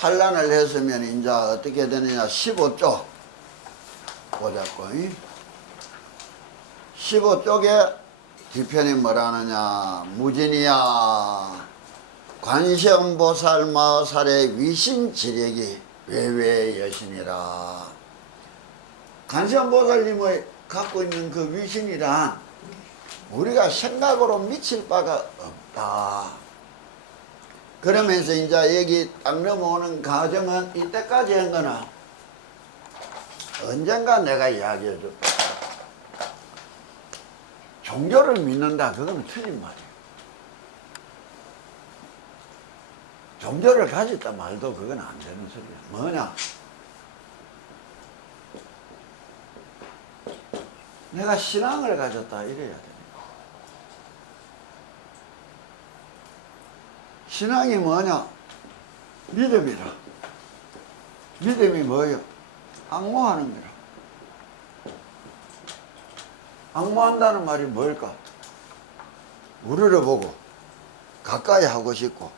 환란을 했으면 이제 어떻게 되느냐. 15쪽 보자고. 15쪽에 뒤편이 뭐라 하느냐. 무진이야 관세음보살 마살의 위신지력이 외외 여신이라. 관세음보살님의 갖고 있는 그 위신이란 우리가 생각으로 미칠 바가 없다. 그러면서 이제 여기 딱 넘어오는 과정은 이때까지 한 거는 언젠가 내가 이야기해 줬다. 종교를 믿는다. 그거는 틀린 말이에요. 종교를 가졌다 말도 그건 안 되는 소리야. 뭐냐? 내가 신앙을 가졌다 이래야 돼. 신앙이 뭐냐? 믿음이라. 믿음이 뭐예요? 앙모하는 거라. 앙모한다는 말이 뭘까? 우러러보고 가까이 하고 싶고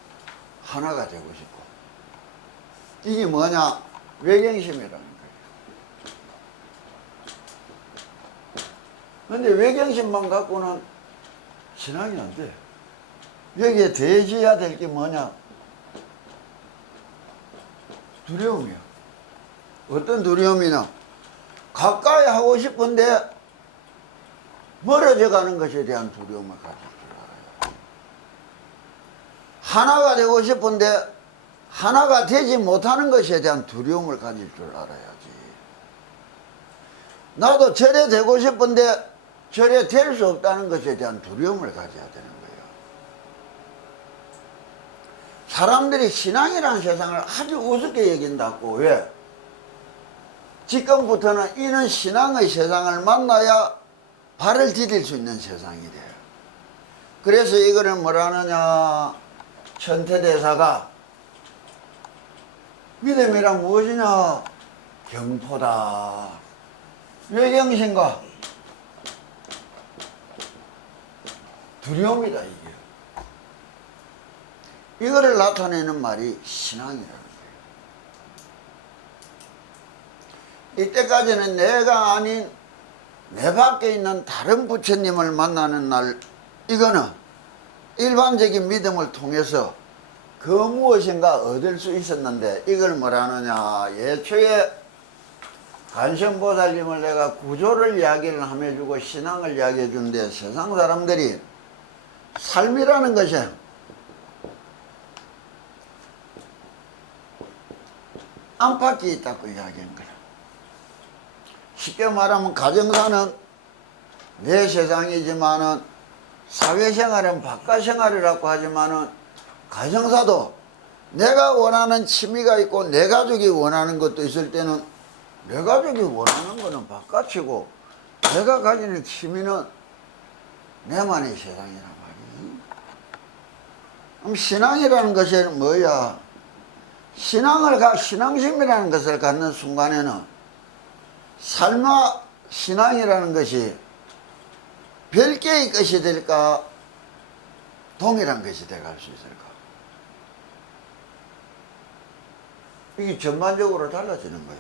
하나가 되고 싶고. 이게 뭐냐? 외경심이라는 거예요. 근데 외경심만 갖고는 신앙이 안 돼. 여기에 대지해야 될 게 뭐냐? 두려움이야. 어떤 두려움이냐? 가까이 하고 싶은데 멀어져 가는 것에 대한 두려움을 가질 줄 알아요. 하나가 되고 싶은데 하나가 되지 못하는 것에 대한 두려움을 가질 줄 알아야지. 나도 절에 되고 싶은데 절에 될 수 없다는 것에 대한 두려움을 가져야 되는 거예요. 사람들이 신앙이라는 세상을 아주 우습게 여긴다고. 왜? 지금부터는 이는 신앙의 세상을 만나야 발을 디딜 수 있는 세상이 돼요. 그래서 이거를 뭐라 하느냐. 천태대사가 믿음이란 무엇이냐? 경포다. 외경신과 두려움이다 이게. 이거를 나타내는 말이 신앙이라는 거예요. 이때까지는 내가 아닌 내 밖에 있는 다른 부처님을 만나는 날, 이거는 일반적인 믿음을 통해서 그 무엇인가 얻을 수 있었는데 이걸 뭐라 하느냐. 예초에 관세음보살님을 내가 구조를 이야기를 해주고 신앙을 이야기해 주는데 세상 사람들이 삶이라는 것이 안팎이 있다고 이야기한 거야. 쉽게 말하면 가정사는 내 세상이지만은 사회생활은 바깥생활이라고 하지만은 가정사도 내가 원하는 취미가 있고 내 가족이 원하는 것도 있을 때는 내 가족이 원하는 거는 바깥이고 내가 가지는 취미는 내만의 세상이란 말이야. 그럼 신앙이라는 것이 뭐야? 신앙심이라는 것을 갖는 순간에는 삶과 신앙이라는 것이 별개의 것이 될까? 동일한 것이 돼갈 수 있을까? 이게 전반적으로 달라지는 거야.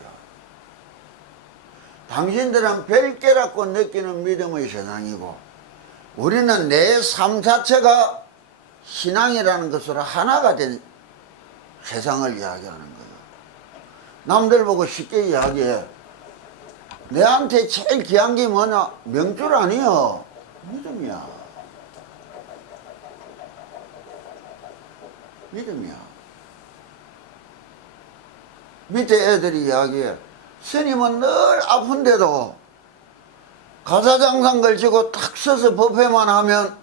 당신들은 별개라고 느끼는 믿음의 세상이고 우리는 내 삶 자체가 신앙이라는 것으로 하나가 된 세상을 이야기하는 거예요. 남들 보고 쉽게 이야기해. 내한테 제일 귀한 게 뭐냐? 명줄 아니여. 믿음이야. 믿음이야. 밑에 애들이 이야기해. 스님은 늘 아픈데도 가사장상 걸치고 탁 서서 법회만 하면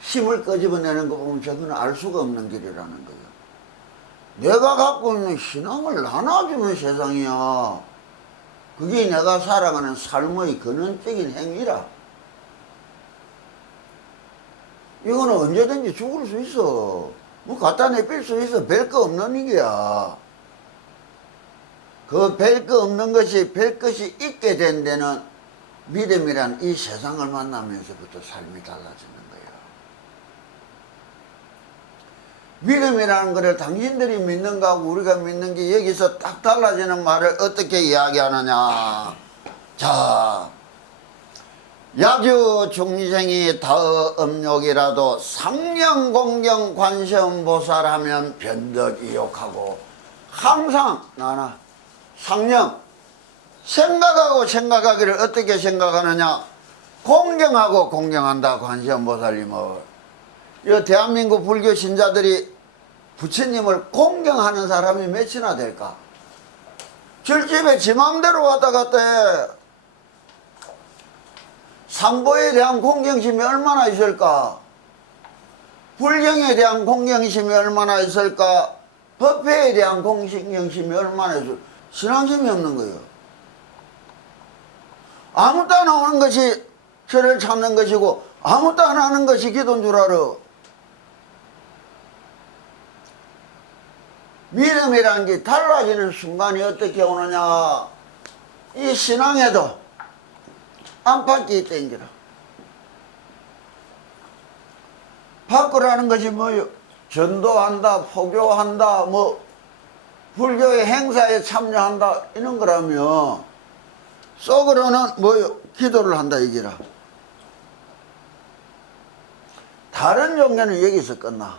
힘을 끄집어내는 거 보면 저거는 알 수가 없는 길이라는 거예요. 내가 갖고 있는 신앙을 나눠주는 세상이야. 그게 내가 살아가는 삶의 근원적인 행위라. 이거는 언제든지 죽을 수 있어. 뭐 갖다 내빌 수 있어. 별 거 없는 일이야. 그 별 거 없는 것이 별 것이 있게 된 데는 믿음이란 이 세상을 만나면서부터 삶이 달라지는 거예요. 믿음이라는 것을 당신들이 믿는 거하고 우리가 믿는 게 여기서 딱 달라지는 말을 어떻게 이야기하느냐. 자, 야주 중생이 다음욕이라도 상령공경 관세음보살하면 변덕이욕하고 항상 나나 상령 생각하고 생각하기를 어떻게 생각하느냐. 공경하고 공경한다. 관세음보살님을. 이 대한민국 불교 신자들이 부처님을 공경하는 사람이 몇이나 될까? 절집에 지 맘대로 왔다 갔다 해. 삼보에 대한 공경심이 얼마나 있을까? 불경에 대한 공경심이 얼마나 있을까? 법회에 대한 공경심이 얼마나 있을까? 신앙심이 없는 거예요. 아무것도 안 하는 것이 저를 찾는 것이고 아무것도 안 하는 것이 기도인 줄 알아. 믿음이라는 게 달라지는 순간이 어떻게 오느냐. 이 신앙에도 안팎이 땡기라. 바꾸라는 것이 뭐요? 전도한다, 포교한다, 뭐 불교의 행사에 참여한다 이런 거라면 속으로는 뭐요? 기도를 한다 이기라. 다른 종교는 여기서 끝나.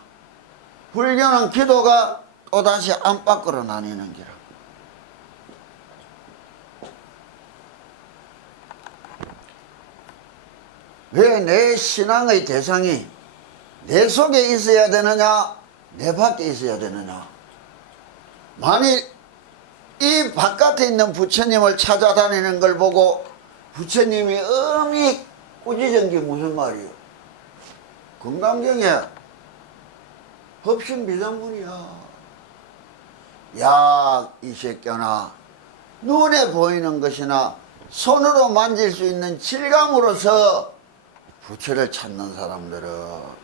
불교는 기도가 또다시 안팎으로 나뉘는 기라. 왜 내 신앙의 대상이 내 속에 있어야 되느냐, 내 밖에 있어야 되느냐. 만일 이 바깥에 있는 부처님을 찾아다니는 걸 보고 부처님이 엄히 꾸짖은 게 무슨 말이요? 금강경에 법신비상문이야. 야, 이 새끼나 눈에 보이는 것이나 손으로 만질 수 있는 질감으로서 부처를 찾는 사람들은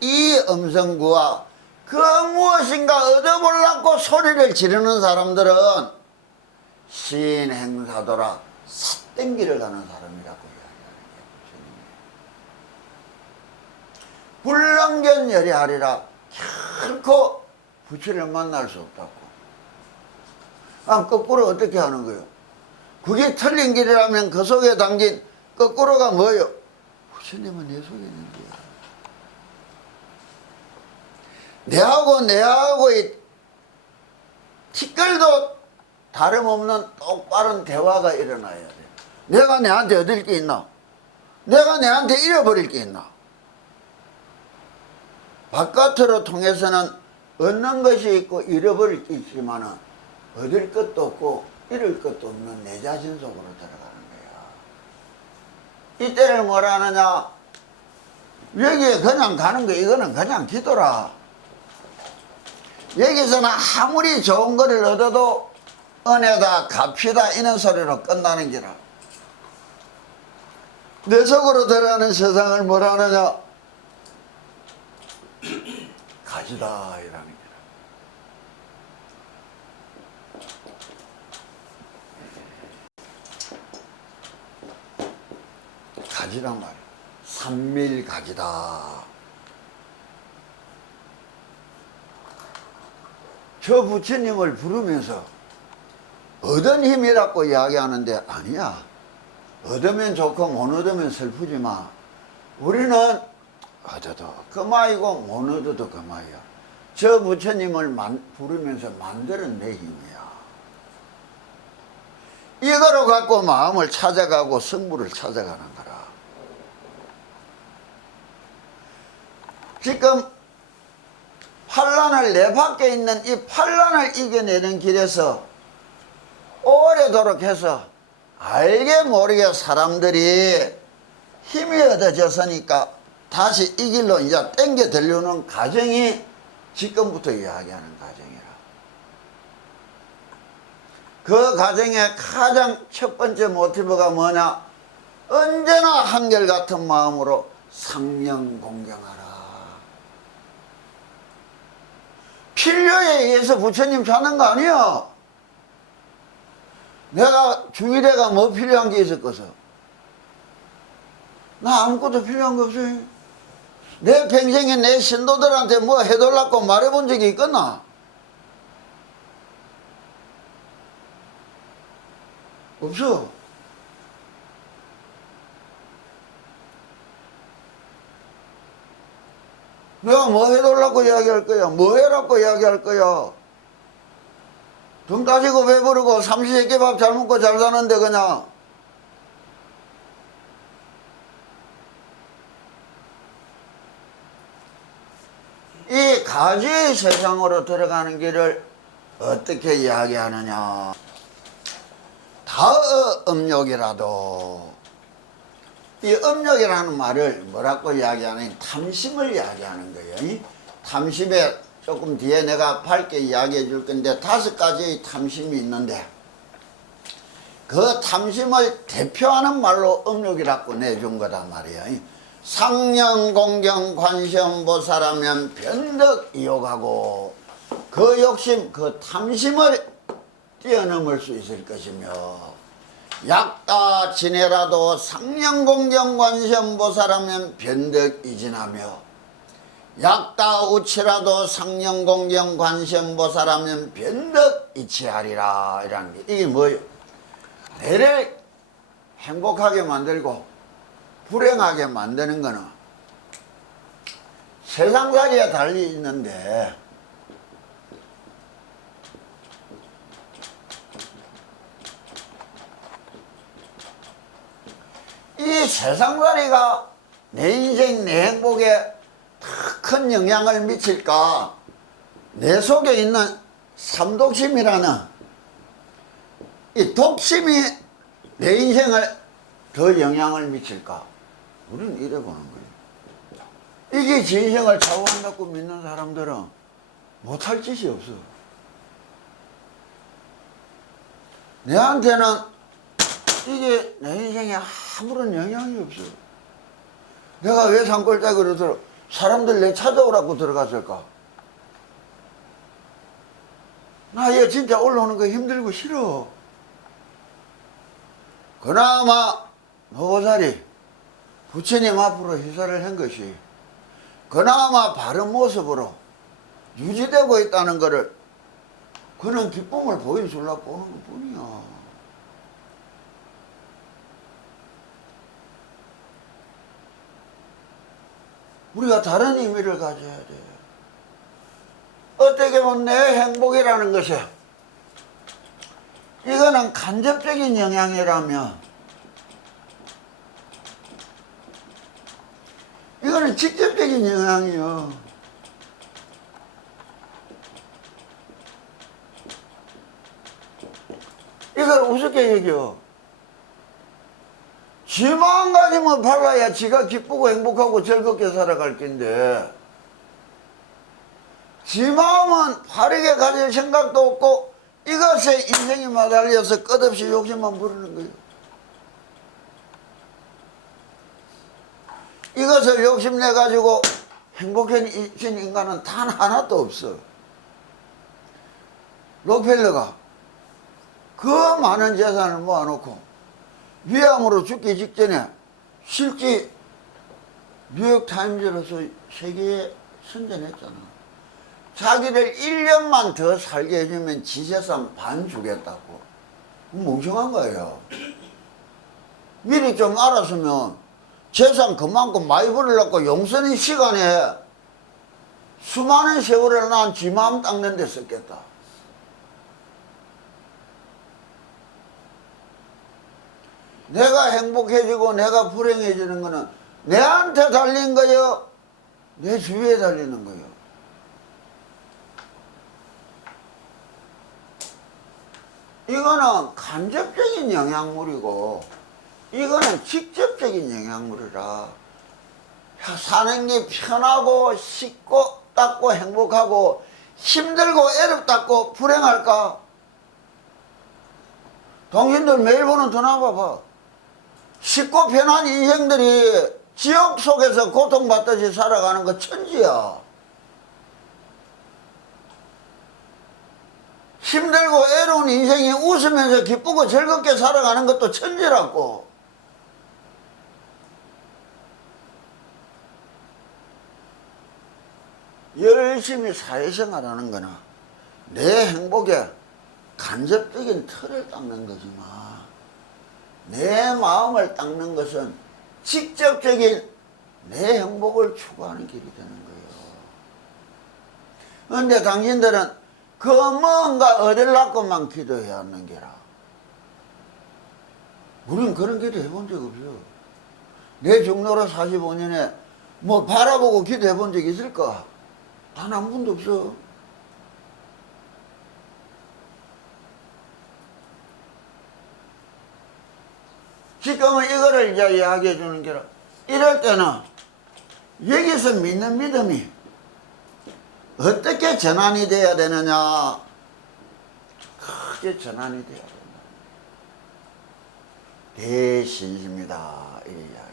이 음성구와 그 무엇인가 얻어보려고 소리를 지르는 사람들은 신행사도라 삿땡기를 가는 사람이라고 이야기하는 게 불능견열이하리라. 결코 부처를 만날 수 없다고. 아, 거꾸로 어떻게 하는 거예요? 그게 틀린 길이라면 그 속에 담긴 거꾸로가 뭐예요? 부처님은 내 속에 있는 거야. 내하고의 티끌도 다름없는 똑바른 대화가 일어나야 돼. 내가 내한테 얻을 게 있나? 내가 내한테 잃어버릴 게 있나? 바깥으로 통해서는 얻는 것이 있고 잃어버릴 게 있지만은 얻을 것도 없고 잃을 것도 없는 내 자신 속으로 들어가는 거야. 이때를 뭐라 하느냐? 여기에 그냥 가는 거 이거는 그냥 기도라. 여기서는 아무리 좋은 거를 얻어도 은혜다 값이다 이런 소리로 끝나는 기라. 내 속으로 들어가는 세상을 뭐라 하느냐? 가지다 이라는 기라. 가지란 말이야. 삼밀가지다. 저 부처님을 부르면서 얻은 힘이라고 이야기하는데 아니야. 얻으면 좋고 못 얻으면 슬프지 마. 우리는 얻어도 그마이고 못 얻어도 그마이야. 저 부처님을 부르면서 만드는 내 힘이야. 이거로 갖고 마음을 찾아가고 성부를 찾아가는 거라. 지금 환란을 내 밖에 있는 이 환란을 이겨내는 길에서 오래도록 해서 알게 모르게 사람들이 힘이 얻어졌으니까 다시 이 길로 이제 땡겨 들려오는 과정이 지금부터 이야기하는 과정이라. 그 과정의 가장 첫 번째 모티브가 뭐냐? 언제나 한결같은 마음으로 상령 공경하라. 필요에 의해서 부처님 찾는 거 아니야. 내가 중일에가 뭐 필요한 게 있었겠어? 나 아무것도 필요한 거 없어요. 내 평생에 내 신도들한테 뭐 해달라고 말해본 적이 있겠나? 없어. 내가 뭐 해달라고 이야기할 거야? 뭐 해라고 이야기할 거야? 등 따지고 배부르고 삼시세끼 밥 잘 먹고 잘 사는데 그냥 이 가지의 세상으로 들어가는 길을 어떻게 이야기하느냐? 다음욕이라도 이 음욕이라는 말을 뭐라고 이야기하느냐? 탐심을 이야기하는 거예요. 탐심에 조금 뒤에 내가 밝게 이야기해 줄 건데 5가지의 탐심이 있는데 그 탐심을 대표하는 말로 음욕이라고 내준 거단 말이에요. 상령, 공경, 관심, 보살하면 변덕, 이욕하고 그 욕심, 그 탐심을 뛰어넘을 수 있을 것이며 약다 지내라도 상령, 공경, 관심, 보살하면 변덕, 이진하며 약다 우치라도 상령, 공경, 관심, 보살하면 변덕, 이치하리라. 이라는 게 이게 뭐예요? 내를 행복하게 만들고 불행하게 만드는 거는 세상살이에 달리 있는데 이 세상살이가 내 인생 내 행복에 더 큰 영향을 미칠까? 내 속에 있는 삼독심이라는 이 독심이 내 인생을 더 영향을 미칠까? 우리는 이래 보는 거예요. 이게 제 인생을 좌우한다고 믿는 사람들은 못할 짓이 없어. 내한테는 이게 내 인생에 아무런 영향이 없어. 내가 왜 산골짜기로 들어 사람들 내 찾아오라고 들어갔을까? 나 이거 진짜 올라오는 거 힘들고 싫어. 그나마 노보살이 부처님 앞으로 희사를 한 것이 그나마 바른 모습으로 유지되고 있다는 것을 그는 기쁨을 보여주려고 오는 것 뿐이야. 우리가 다른 의미를 가져야 돼. 어떻게 보면 내 행복이라는 것이 이거는 간접적인 영향이라면 이거는 직접적인 영향이요. 이걸 우습게 얘기해. 지 마음 가지면 발라야 지가 기쁘고 행복하고 즐겁게 살아갈 텐데 지 마음은 바르게 가질 생각도 없고 이것에 인생이 매달려서 끝없이 욕심만 부르는 거예요. 이것을 욕심내가지고 행복해진 인간은 단 하나도 없어. 록펠러가 그 많은 재산을 모아놓고 위암으로 죽기 직전에 실제 뉴욕타임즈로서 세계에 선전했잖아. 자기를 1년만 더 살게 해주면 지재산 반 주겠다고. 멍청한 거예요. 미리 좀 알았으면 재산 그만큼 많이 벌으려고 용선의 시간에 수많은 세월을 난 지 마음 닦는 데 썼겠다. 내가 행복해지고 내가 불행해지는 거는 내한테 달린 거요, 내 주위에 달리는 거요. 이거는 간접적인 영향물이고 이거는 직접적인 영향물이라. 사는 게 편하고 쉽고 닦고 행복하고 힘들고 애롭다고 불행할까? 당신들 매일 보는 전화 봐봐. 쉽고 편한 인생들이 지옥 속에서 고통받듯이 살아가는 거 천지야. 힘들고 애로운 인생이 웃으면서 기쁘고 즐겁게 살아가는 것도 천지라고. 열심히 사회생활하는 거나 내 행복에 간접적인 틀을 닦는 거지만 내 마음을 닦는 것은 직접적인 내 행복을 추구하는 길이 되는 거예요. 그런데 당신들은 그 뭔가 얻으려고만 기도해야 하는 게라. 우린 그런 기도 해본 적 없어요. 내 종로로 45년에 뭐 바라보고 기도해 본 적 있을까? 단 한 번도 없어. 지금은 이거를 이제 이야기해 주는 게라. 이럴 때는 여기서 믿는 믿음이 어떻게 전환이 돼야 되느냐? 크게 전환이 돼야 된다. 대신심이다. 이 이야기.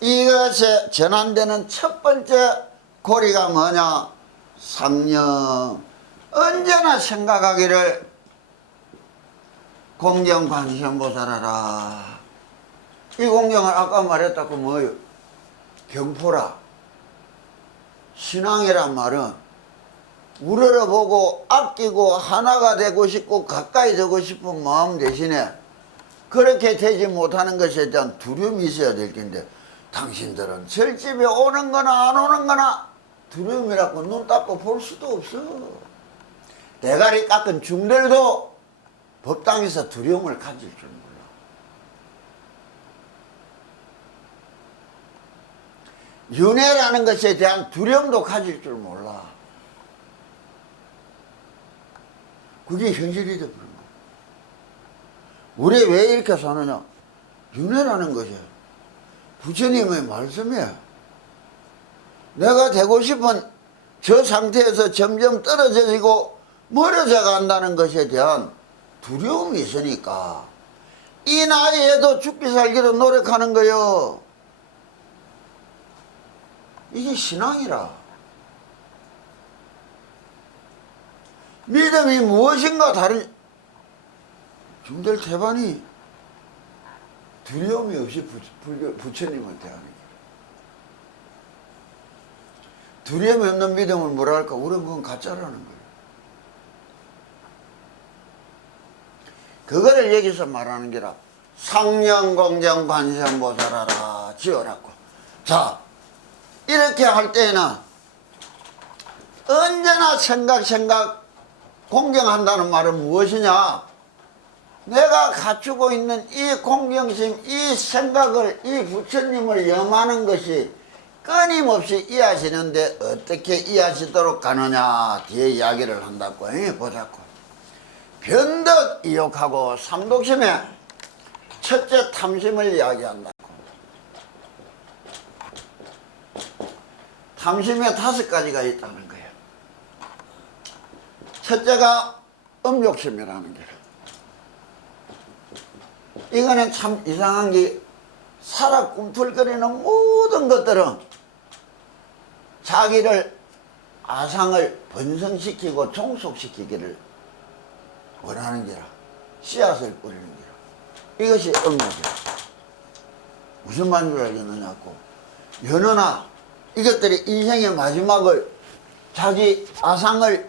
이것에 전환되는 첫 번째 고리가 뭐냐? 상념. 언제나 생각하기를 공경관심보살하라. 이 공경을 아까 말했다고 뭐예요? 경포라. 신앙이란 말은 우러러보고 아끼고 하나가 되고 싶고 가까이 되고 싶은 마음 대신에 그렇게 되지 못하는 것에 대한 두려움이 있어야 될 텐데 당신들은 절집에 오는 거나 안 오는 거나 두려움이라고 눈 닦고 볼 수도 없어. 대가리 깎은 중들도 법당에서 두려움을 가질 줄 몰라. 윤회라는 것에 대한 두려움도 가질 줄 몰라. 그게 현실이 되어버린 거야. 우리 왜 이렇게 사느냐? 윤회라는 것이 부처님의 말씀이야. 내가 되고 싶은 저 상태에서 점점 떨어져지고 멀어져 간다는 것에 대한 두려움이 있으니까 이 나이에도 죽기 살기로 노력하는 거요. 이게 신앙이라. 믿음이 무엇인가 다른 중들 태반이 두려움이 없이 부처님을 대하는 거예요. 두려움이 없는 믿음을 뭐라 할까? 우리는 그건 가짜라는 거예요. 그거를 여기서 말하는 게라. 상념공경관세음보살하라 지어라고. 자, 이렇게 할 때에는 언제나 생각 공경한다는 말은 무엇이냐? 내가 갖추고 있는 이 공경심, 이 생각을, 이 부처님을 염하는 것이 끊임없이 이어지는데 어떻게 이어지도록 가느냐? 뒤에 이야기를 한다고. 보자고. 변덕 이욕하고 삼독심에 첫째 탐심을 이야기한다고. 탐심에 5가지가 있다는 거예요. 첫째가 음욕심이라는 거예요. 이거는 참 이상한 게 살아 꿈틀거리는 모든 것들은 자기를 아상을 번성시키고 종속시키기를 원하는 게라. 씨앗을 뿌리는 게라. 이것이 음욕이라. 무슨 말인 줄 알겠느냐고. 연어나 이것들이 인생의 마지막을 자기 아상을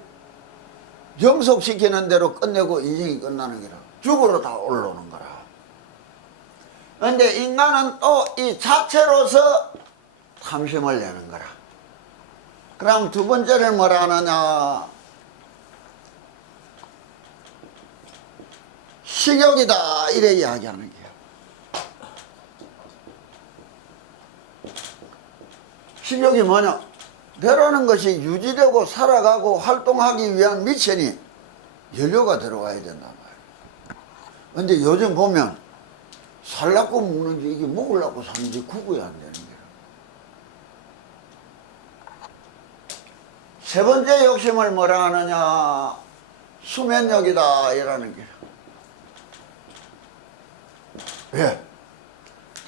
영속시키는 대로 끝내고 인생이 끝나는 게라. 죽으러 다 올라오는 거라. 그런데 인간은 또 이 자체로서 탐심을 내는 거라. 그럼 두 번째를 뭐라 하느냐? 식욕이다. 이래 이야기하는 거예요. 식욕이 뭐냐? 내라는 것이 유지되고 살아가고 활동하기 위한 미천이 연료가 들어와야 된단 말이에요. 근데 요즘 보면 살라고 먹는지 이게 먹으려고 사는지 구분이 안 되는 거예요. 세 번째 욕심을 뭐라 하느냐? 수면욕이다. 이라는 거예요. 왜?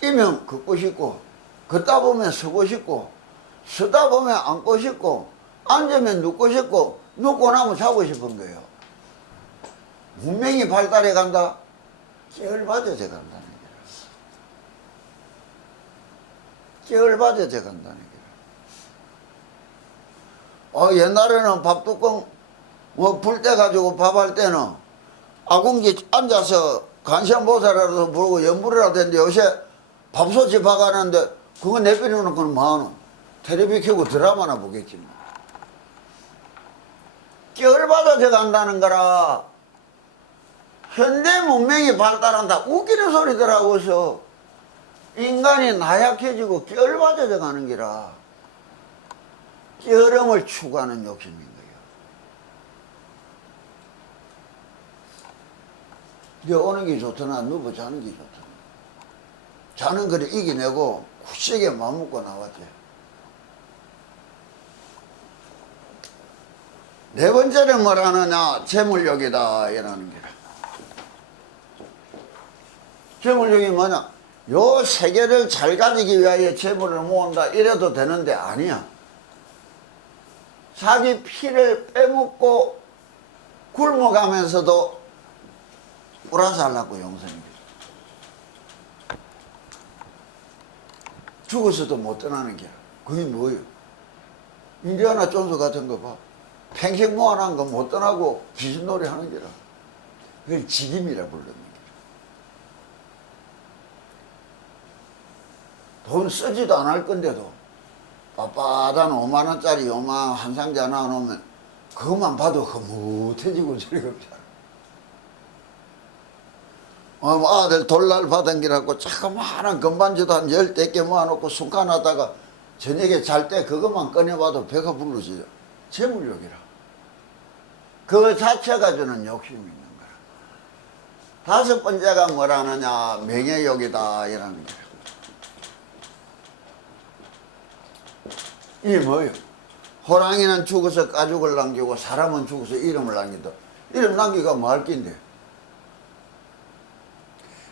뛰면 걷고 싶고, 걷다 보면 서고 싶고, 서다 보면 앉고 싶고, 앉으면 눕고 싶고, 눕고 나면 자고 싶은 거예요. 문명이 발달해 간다? 깨알맞아져 간다는 거예요. 깨얼받아져 간다는 게. 옛날에는 밥뚜껑 불 때 가지고 밥할 때는 아궁지 앉아서 간시안보살이라도 부르고 연불이라도 했는데 요새 밥솥이 박아놨는데 그거 내버려놓고는 뭐하노? 텔레비 켜고 드라마나 보겠지 뭐. 깨얼받아져 간다는 거라. 현대 문명이 발달한다. 웃기는 소리더라고서 인간이 나약해지고 깨얼받아져 가는 기라. 깨어름을 추구하는 욕심인 거예요. 너 오는 게 좋더나 누워 자는 게 좋더나. 자는 거를 이겨내고 굳세게 마음먹고 나왔지. 네 번째는 뭐라느냐? 재물욕이다 이라는 게라. 재물욕이 뭐냐? 요 세계를 잘 가지기 위하여 재물을 모은다 이래도 되는데 아니야. 자기 피를 빼먹고 굶어가면서도 뿌라서 하려고 용서는 거죠. 죽어서도 못 떠나는 게 그게 뭐예요? 인디아나 존스 같은 거 봐. 평생 모아놓은 거 못 떠나고 귀신놀이 하는 게라. 그걸 직임이라 부르는 거죠. 돈 쓰지도 안 할 건데도 빳빳한 5만원짜리 요만 한 상자 하나 놓으면 그것만 봐도 흐뭇해지고 저리가 없잖아. 아들 돌날 받은 기라고 자그마한 건반지도 한 10개 모아놓고 숨가놨다가 저녁에 잘 때 그것만 꺼내봐도 배가 부르지. 재물욕이라. 그거 자체가 주는 욕심이 있는 거라. 다섯 번째가 뭐라느냐? 명예욕이다 이라는 거야. 이게 뭐예요? 호랑이는 죽어서 가죽을 남기고 사람은 죽어서 이름을 남긴다. 이름 남기가 뭐 할 낀데?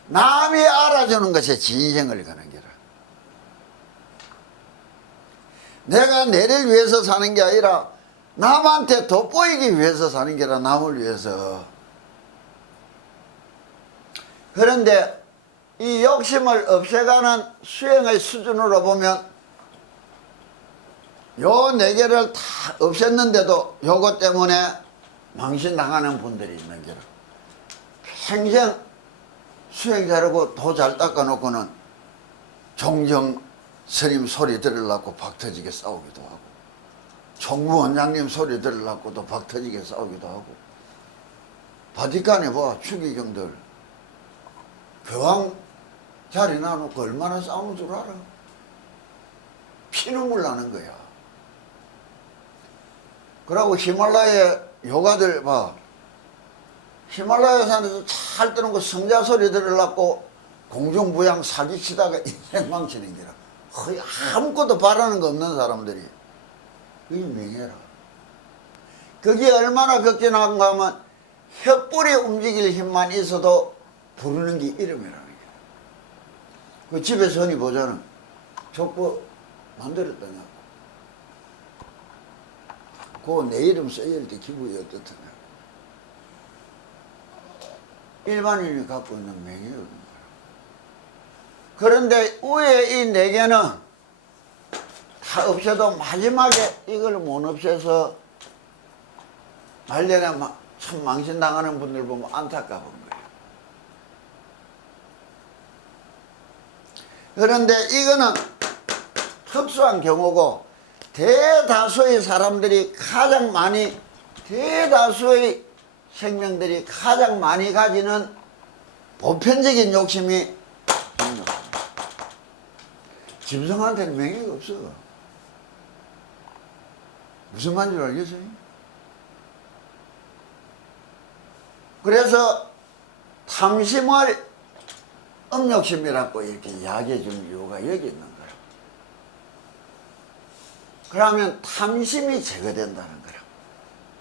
남이 알아주는 것에 진생을 거는 게라. 내가 내를 위해서 사는 게 아니라 남한테 돋보이기 위해서 사는 게라. 남을 위해서. 그런데 이 욕심을 없애가는 수행의 수준으로 보면 요 네 개를 다 없앴는데도 요것 때문에 망신당하는 분들이 있는 게라. 평생 수행 잘하고 도 잘 닦아놓고는 종정 스님 소리 들으려고 박터지게 싸우기도 하고, 총무원장님 소리 들으려고도 박터지게 싸우기도 하고, 바티칸에 봐, 추기경들 교황 자리 놔놓고 얼마나 싸우는 줄 알아? 피눈물 나는 거야. 그러고 히말라야 요가들 봐. 히말라야 산에서 잘 뜨는 거 성자 소리 들으려고 공중부양 사기치다가 인생 망치는 게라. 거의 아무것도 바라는 거 없는 사람들이. 그게 명예라. 그게 얼마나 극진한가 하면 혀뿌리 움직일 힘만 있어도 부르는 게 이름이라는 게. 그 집에서 흔히 보자는 족보 만들었더냐. 그거 내 이름 써야 할 때 기분이 어떻더냐. 일반인이 갖고 있는 명예욕입니다. 그런데 위에 이 네 개는 다 없애도 마지막에 이걸 못 없애서 말년에 참 망신당하는 분들 보면 안타까운 거예요. 그런데 이거는 특수한 경우고 대다수의 사람들이 가장 많이, 대다수의 생명들이 가장 많이 가지는 보편적인 욕심이 있는 겁니다. 짐승한테는 명예가 없어. 무슨 말인지 알겠어요? 그래서 탐심을 음욕심이라고 이렇게 이야기해 주는 이유가 여기 있는 거예요. 그러면 탐심이 제거된다는 거예요.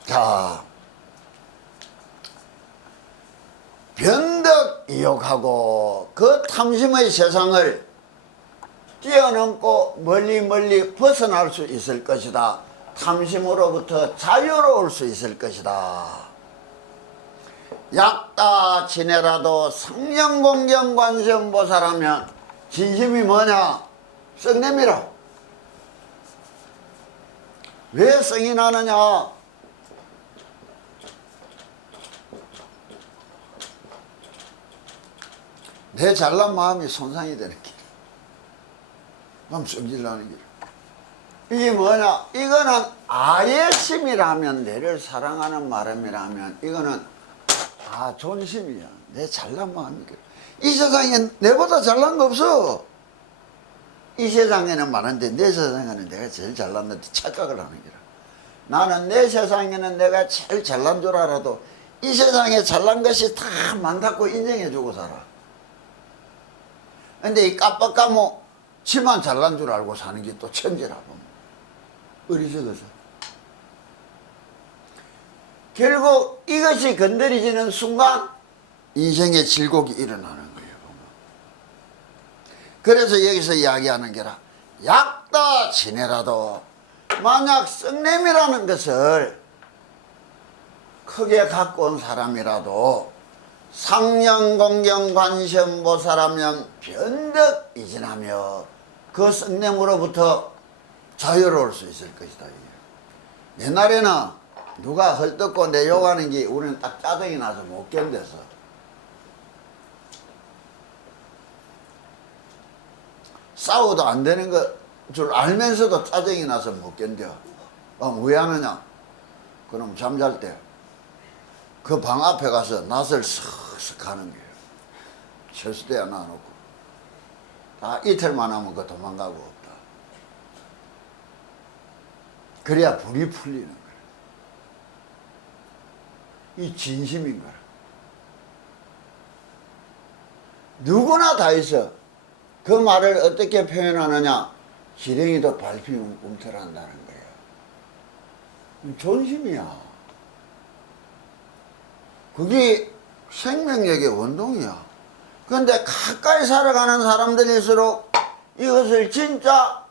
자, 변덕이욕하고 그 탐심의 세상을 뛰어넘고 멀리 벗어날 수 있을 것이다. 탐심으로부터 자유로울 수 있을 것이다. 약다 지내라도 성령공경관세음보살하면 진심이 뭐냐? 썩내미라. 왜 성이 나느냐? 내 잘난 마음이 손상이 되는 길. 마음 성질나는 길. 이게 뭐냐? 이거는 아의 심이라면, 내를 사랑하는 마음이라면, 이거는 존심이야. 내 잘난 마음이야. 이 세상에 내보다 잘난 거 없어. 이 세상에는 많은데 내 세상에는 내가 제일 잘났는데 착각을 하는 거야. 나는 내 세상에는 내가 제일 잘난 줄 알아도 이 세상에 잘난 것이 다 많다고 인정해주고 살아. 근데 이 깜빡까모 지만 잘난 줄 알고 사는 게 또 천재라고. 어리석어서. 결국 이것이 건드려지는 순간 인생의 질곡이 일어나는 거예요. 그래서 여기서 이야기하는 게라, 약다 지내라도 만약 썩냄이라는 것을 크게 갖고 온 사람이라도 상냥공경관심보살하면 변덕이진하며 그 썩냄으로부터 자유로울 수 있을 것이다. 옛날에는 누가 헐떡고 내 욕하는 게 우리는 딱 짜증이 나서 못 견뎌서, 싸워도 안 되는 것 줄 알면서도 짜증이 나서 못 견뎌. 왜 하느냐? 그럼 잠잘 때 그 방 앞에 가서 낫을 쓱쓱 하는 거예요. 철수대에 놔놓고. 다 이틀만 하면 그 도망가고 없다. 그래야 불이 풀리는 거야. 이 진심인 거야. 누구나 다 있어. 그 말을 어떻게 표현하느냐? 지렁이도 밟히 움틀한다는 거예요. 존심이야. 그게 생명력의 원동이야. 그런데 가까이 살아가는 사람들일수록 이것을 진짜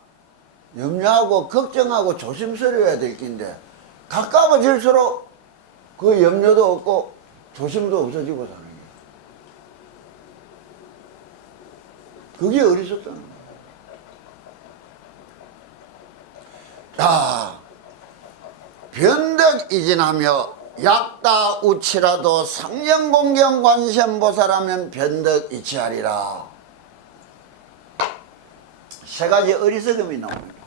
염려하고 걱정하고 조심스러워야 될 긴데, 가까워질수록 그 염려도 없고 조심도 없어지고 사는 거야. 그게 어리석다는 거야. 자, 변덕이진하며 약다 우치라도 상령공경관심보살하면 변덕이치하리라. 세 가지 어리석음이 나옵니다.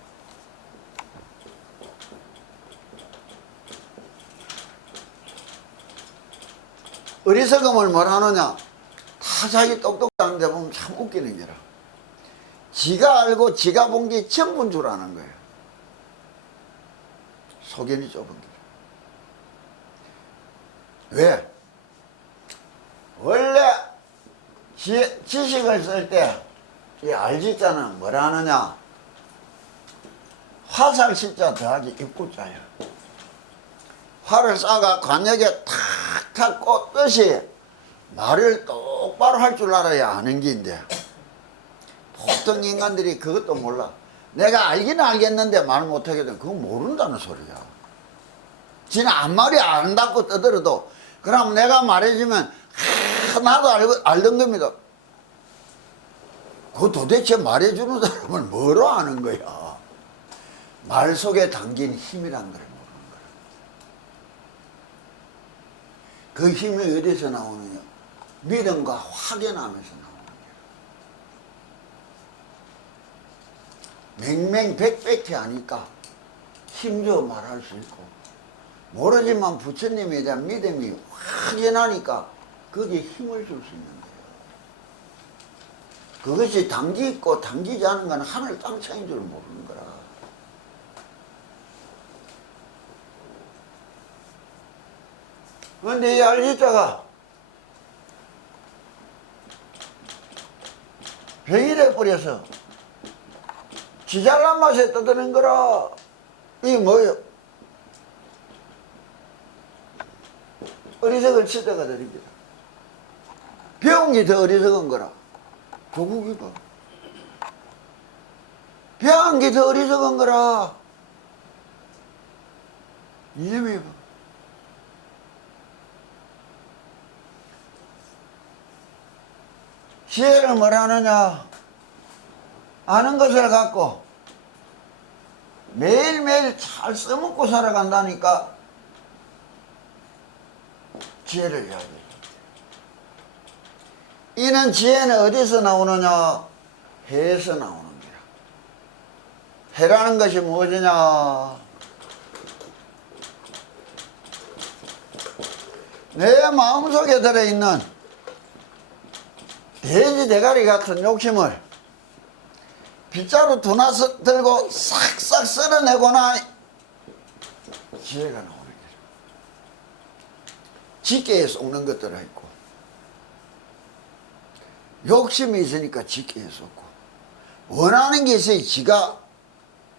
어리석음을 뭘 하느냐? 다 자기 똑똑한데 보면 참 웃기는 게라. 지가 알고 지가 본 게 전부인 줄 아는 거예요. 소견이 좁은 게. 왜? 원래 지식을 쓸 때 이 알지자는 뭐라 하느냐? 화살시자 더하기 입구자야. 활을 쏴가 관역에 탁탁 꽂듯이 말을 똑바로 할 줄 알아야 하는 게인데, 보통 인간들이 그것도 몰라. 내가 알기는 알겠는데 말 못하게 되면 그건 모른다는 소리야. 지는 앞말이 안닿고 떠들어도, 그럼 내가 말해주면 나도 알던 겁니다. 그 도대체 말해주는 사람을 뭐로 아는 거야? 말 속에 담긴 힘이란 걸 모르는 거야. 그 힘이 어디서 나오느냐? 믿음과 확연함에서 나오는 거야. 맹맹백백히 하니까 힘줘 말할 수 있고, 모르지만 부처님에 대한 믿음이 확연하니까 거기에 힘을 줄 수 있는 거예요. 그것이 당기 있고 당기지 않은 건 하늘 땅 차이인 줄 모르는 거라. 그런데 이 알지자가 병이 돼버려서 지 잘난 맛에 떠드는 거라. 이게 뭐예요? 어리석은 치대가 되립니다. 배운 게 더 어리석은 거라. 조국이 봐. 배운 게 더 어리석은 거라. 이념이 봐. 지혜를 뭐라 하느냐? 아는 것을 갖고 매일매일 잘 써먹고 살아간다니까 지혜를 이야기해. 이는 지혜는 어디서 나오느냐? 해에서 나오는 거야. 해라는 것이 무엇이냐? 내 마음속에 들어있는 돼지 대가리 같은 욕심을 빗자루 두나 들고 싹싹 쓸어내거나 지혜가 나오는 거야. 직계에 속는 것들이 있고 욕심이 있으니까 직계에 속고 원하는 게 있어야 지가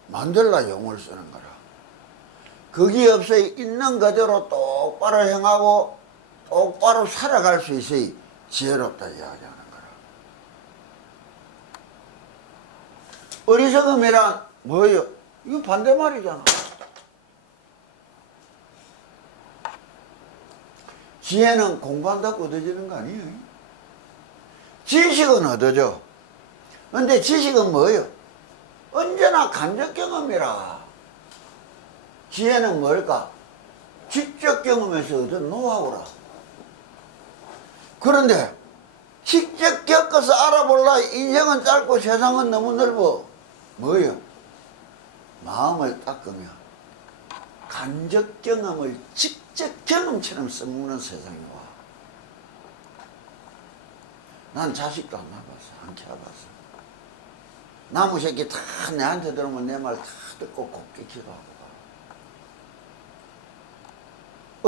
만들라 용을 쓰는 거라. 그게 없어야 있는 그대로 똑바로 행하고 똑바로 살아갈 수 있어야 지혜롭다 이야기하는 거라. 어리석음이란 뭐예요? 이거 반대말이잖아. 지혜는 공부한다고 얻어지는 거 아니에요? 지식은 얻어져. 근데 지식은 뭐예요? 언제나 간접 경험이라. 지혜는 뭘까? 직접 경험에서 얻은 노하우라. 그런데 직접 겪어서 알아볼라. 인생은 짧고 세상은 너무 넓어. 뭐예요? 마음을 닦으면 간접 경험을 직접 경험처럼 써먹는 세상이 와. 난 자식도 안 낳아봤어. 안 키워봤어. 나무 새끼 다 내한테 들으면 내 말 다 듣고 곱게 기도하고 가.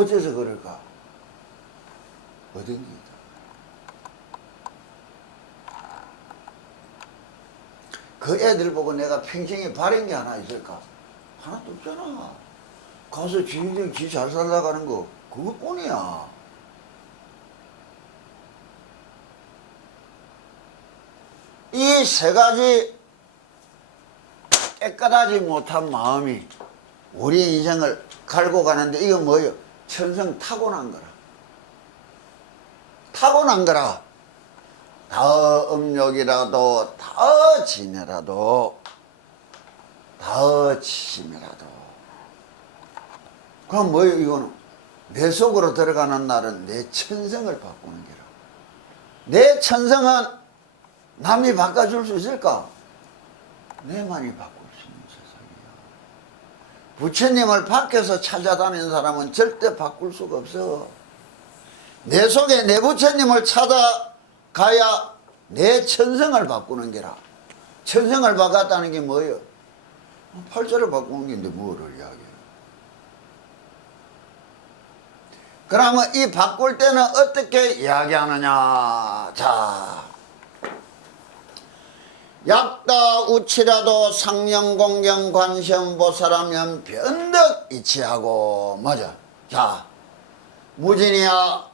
어째서 그럴까? 얻은 게 있다. 그 애들 보고 내가 평생에 바른 게 하나 있을까? 하나도 없잖아. 가서 지인들 지 잘 살아가는 거 그것뿐이야. 이 세 가지 깨끗하지 못한 마음이 우리 인생을 갈고 가는데 이건 뭐예요? 천성 타고난 거라. 타고난 거라. 더 음욕이라도 더 진해라도 더 치심이라도. 그럼 뭐예요 이거는? 내 속으로 들어가는 날은 내 천성을 바꾸는 거라. 내 천성은 남이 바꿔줄 수 있을까? 내만이 바꿀 수 있는 세상이야. 부처님을 밖에서 찾아다니는 사람은 절대 바꿀 수가 없어. 내 속에 내 부처님을 찾아가야 내 천성을 바꾸는 게라. 천성을 바꿨다는 게 뭐예요? 팔자를 바꾸는 게인데 뭐를 이야기해요? 그러면 이 바꿀 때는 어떻게 이야기하느냐? 자, 약다 우치라도 상령공경 관세음보살하면 변덕 이치하고. 뭐죠? 자, 무진이야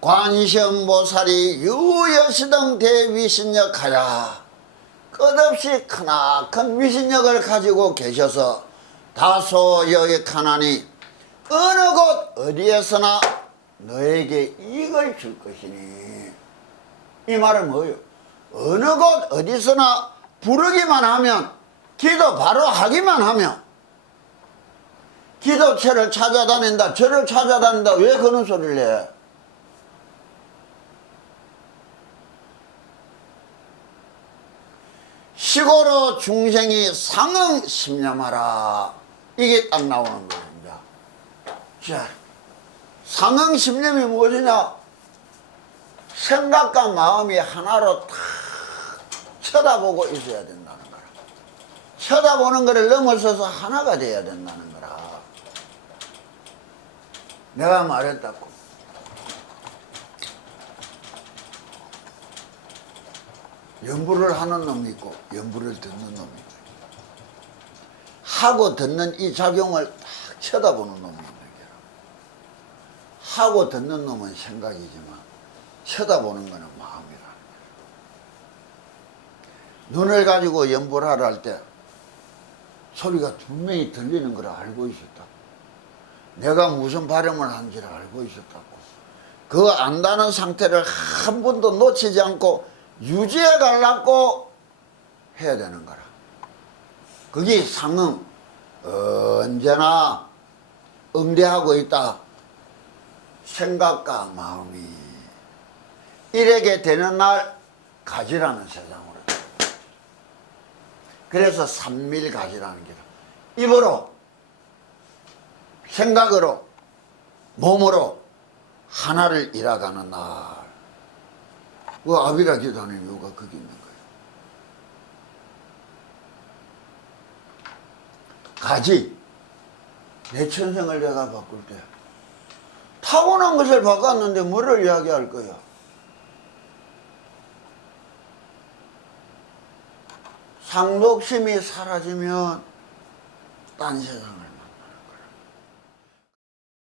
관세음보살이 유여시등 대위신역하야 끝없이 크나큰 위신역을 가지고 계셔서 다소 여익하나니 어느 곳 어디에서나 너에게 이익을 줄 것이니. 이 말은 뭐예요? 어느 곳 어디서나 부르기만 하면, 기도 바로 하기만 하면, 기도처를 찾아다닌다, 절을 찾아다닌다. 왜 그런 소리를 해? 시고로 중생이 상응 심념하라. 이게 딱 나오는 거입니다. 자, 상응 심념이 무엇이냐? 생각과 마음이 하나로 탁 쳐다보고 있어야 된다는 거라. 쳐다보는 것을 넘어서서 하나가 돼야 된다는 거라. 내가 말했다고. 연부를 하는 놈이 있고 연부를 듣는 놈이 있고, 하고 듣는 이 작용을 딱 쳐다보는 놈이 있는 거라. 하고 듣는 놈은 생각이지만 쳐다보는 거는 마음이라. 눈을 가지고 연부를 하라 할 때 소리가 분명히 들리는 걸 알고 있었다. 내가 무슨 발음을 한지를 알고 있었다고. 그 안다는 상태를 한 번도 놓치지 않고 유지해 가려고 해야 되는 거라. 그게 상응 언제나 응대하고 있다. 생각과 마음이 이래게 되는 날 가지라는 세상으로. 그래서 삼밀가지라는 게다. 입으로, 생각으로, 몸으로 하나를 이뤄가는 날. 그 아비라 기도하는 이유가 거기 있는 거예요. 가지. 내 천생을 내가 바꿀 때 타고난 것을 바꿨는데 뭐를 이야기할 거야? 상독심이 사라지면 딴 세상을